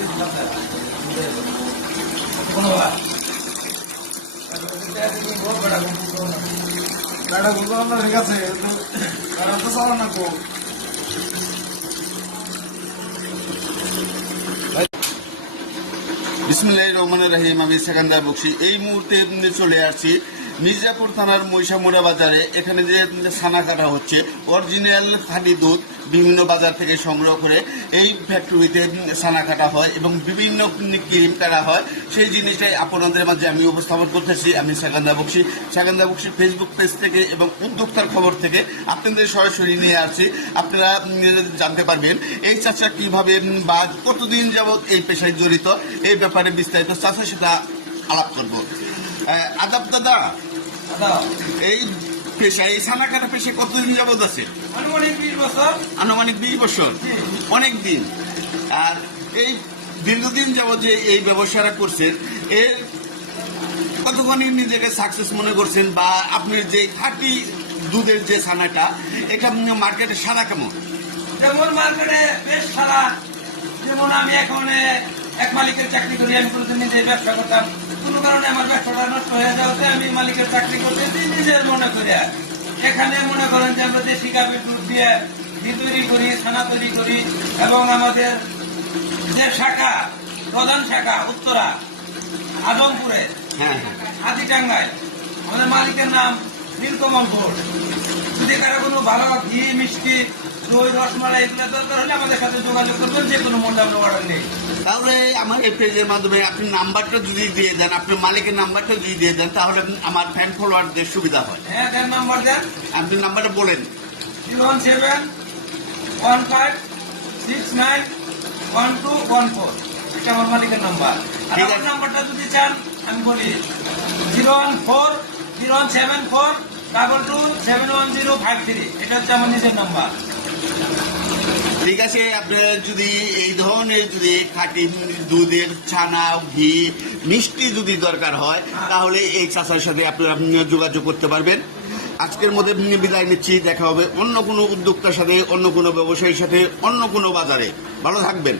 ঠিক আছে চালান না কো বিসমিল্লাহির রহমানির রহিম। আমি সেকেন্দার বক্সি। এই মুহূর্তে চলে আসছি মির্জাপুর থানার মহিষামুড়া বাজারে। এখানে যে ছানা কাটা হচ্ছে অরিজিনাল খাঁটি দুধ বিভিন্ন বাজার থেকে সংগ্রহ করে এই ফ্যাক্টরিতে ছানা কাটা হয় এবং বিভিন্ন ক্রিম কাটা হয়। সেই জিনিসটাই আপনাদের মাঝে আমি উপস্থাপন করতেছি। আমি সেকেন্দার বক্সি। সেকেন্দার বক্সির ফেসবুক পেজ থেকে এবং উদ্যোক্তার খবর থেকে আপনাদের সরাসরি নিয়ে আসছি। আপনারা জানতে পারবেন এই চাচা কিভাবে বা কতদিন যাবৎ এই পেশায় জড়িত, এই ব্যাপারে বিস্তারিত চাচার সাথে আলাপ করবো। আদাব দাদা, এই পেশায় এই ছানা কাটা পেশায় কতদিন যাবৎ আছে? আনুমানিক 20 বছর। অনেক দিন। আর এই দীর্ঘদিন যাবৎ যে এই ব্যবসাটা করছেন, এর কতখানি নিজেকে সাকসেস মনে করছেন, বা আপনার যে খাঁটি দুধের যে ছানাটা এটা মার্কেটে সারা কেমন? যেমন মার্কেটে বেশ সারা। যেমন আমি এখন এক মালিকের চাকরি করি, আমি প্রতিদিন নিজে ব্যবসা করতাম। কোনো কারণে আমার ব্যবসাটা নষ্ট হয়ে যাওয়াতে আমি মালিকের চাকরি করতে নিজের মনে করি। এখানে মনে করেন যে আমরা দেশি গাভীর দুধ দিয়ে ঘি তৈরি করি, ছানা তৈরি করি, এবং আমাদের যে শাখা, প্রধান শাখা উত্তরা আজমপুরে, হাতিটাঙ্গায়, আমাদের মালিকের নাম নীলকমল ঘোষ। যদি কারো কোনো ভালো ঘি, মিষ্টি, দই, রসমালাই এগুলো দরকার হলে আমাদের সাথে যোগাযোগ করবেন। যে কোনো মূল্যে আমরা অর্ডার নেই। তাহলে আমার এই পেজের মাধ্যমে আপনি নাম্বারটা যদি দিয়ে দেন, আপনি মালিকের নাম্বারটা যদি দিয়ে দেন, তাহলে আমার ফ্যান ফলোয়ারদের সুবিধা হয়। হ্যাঁ, দেন, নাম্বার দেন। আপনি নাম্বারটা বলেন। 01715691214। এটা আমার মালিকের নাম্বার। আর আমার নাম্বারটা যদি চান আমি বলি 0140742271053। এটা হচ্ছে আমার নিজের নাম্বার। ঠিক আছে, আপনার যদি এই ধরনের যদি খাঁটি দুধের ছানা, ঘি, মিষ্টি যদি দরকার হয়, তাহলে এই চাচার সাথে আপনারা যোগাযোগ করতে পারবেন। আজকের মধ্যে বিদায় নিচ্ছি। দেখা হবে অন্য কোনো উদ্যোক্তার সাথে, অন্য কোনো ব্যবসায়ীর সাথে, অন্য কোনো বাজারে। ভালো থাকবেন।